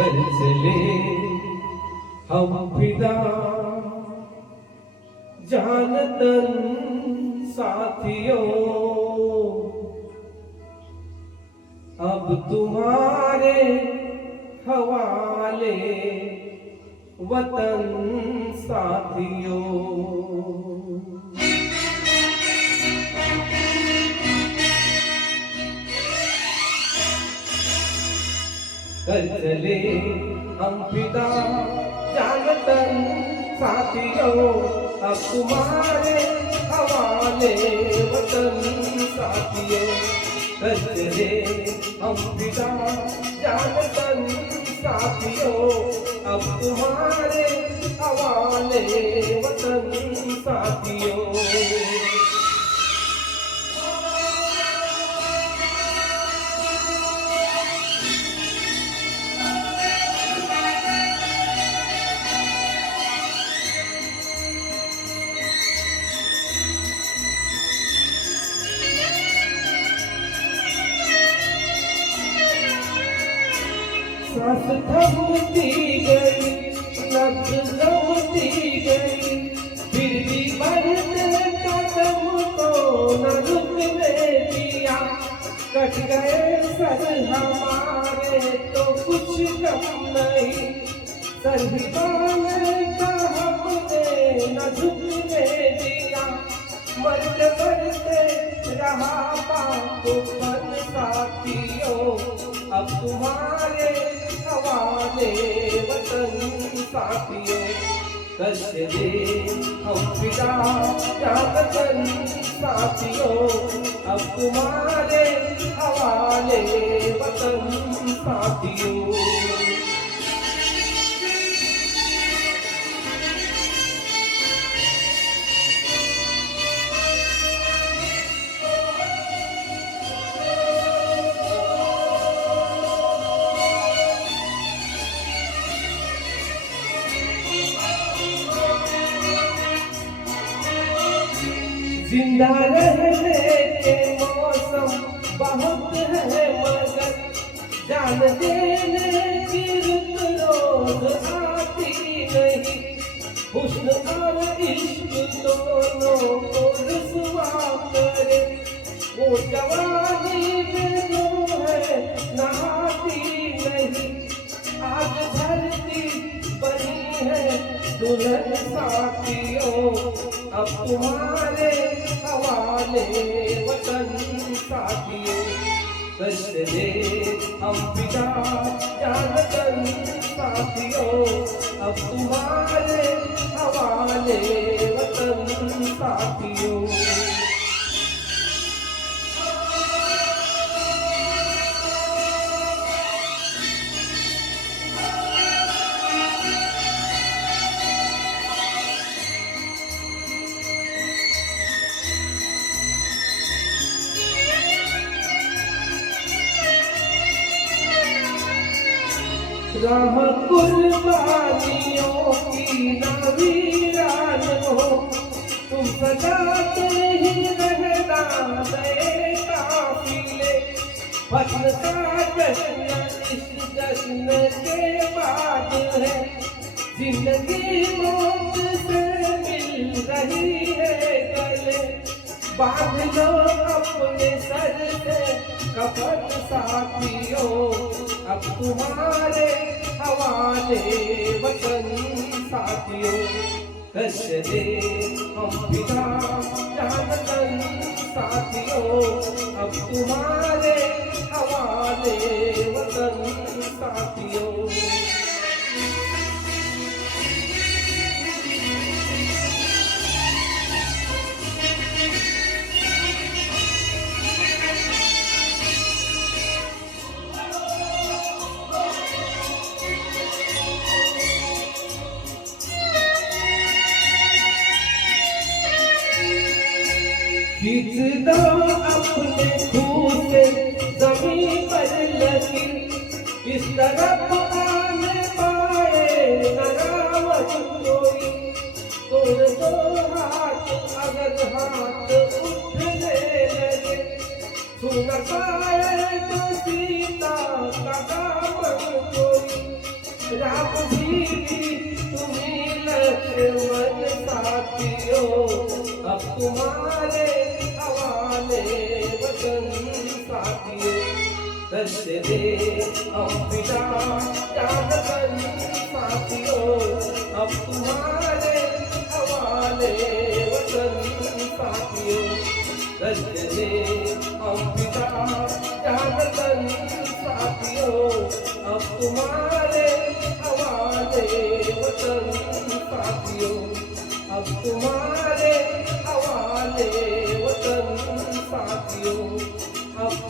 कर चले हम फिदा जान तन साथियों, अब तुम्हारे हवाले वतन साथियों। कर चले हम फिदा जान तन साथियों, अब तुम्हारे हवाले वतन साथियों। कर चले हम फिदा जान तन साथियों, अब तुम्हारे हवाले वतन साथियों। सांस थमती गई, नब्ज़ जमती गई, फिर भी बढ़ते कदम को न रुकने दिया। कट गए सर हमारे तो कुछ कम नहीं, सर हिलाने का हमने न झुकने दिया। मरते मरते रहा पागलपन साथियों, अब तुम्हारे हवाले वतन साथियों। कर चले हम फिदा जान तन साथियों, अब तुम्हारे हवाले वतन साथियों। जिंदा रहने के मौसम बहुत है, मगर जान देने की रुत रोज आती नहीं। हुस्न और इश्क दोनों को रुसवा करे, वो जवानी में जो है नहाती नहीं। आज धरती बनी है दुल्हन साथियों, अब तुम्हारे हवाले वतन साथियों। कर चले हम फिदा जान तन साथियों, अब तुम्हारे हवाले वतन साथियों। राह कुर्बानियों की ना वीरान हो, तुम सजाते ही रहना नए काफिले। फत्न का जश्न इस जश्न के बाद है, जिंदगी मौत से मिल रही है गले। बांध लो अपने सर से कफन साथियों, अब तुम्हारे हवाले वतन साथियों। कर चले हम फिदा जान तन साथियों, अब तुम्हारे हवाले वतन साथियों। खींच दो अपने खून से जमीन पर लगी, इस तरफ आने पाए नगावत कोई। तोड़ दो हाथ अगर हाथ उठने लगे, छू न पाए तो सीता का दामन कोई। रामजी भी तुम्ही लक्ष्मण साथियो, अब तुम्हारे हवाले वतन साथियो, सत्य दे अंबिका जागरण साथियो, अब तुम्हारे हवाले वतन साथियो, सत्य दे अंबिका जागरण साथियो, अब तुम्हारे हवाले वतन साथियो, अब तुम्हारे हवाले वतन साथियो, अब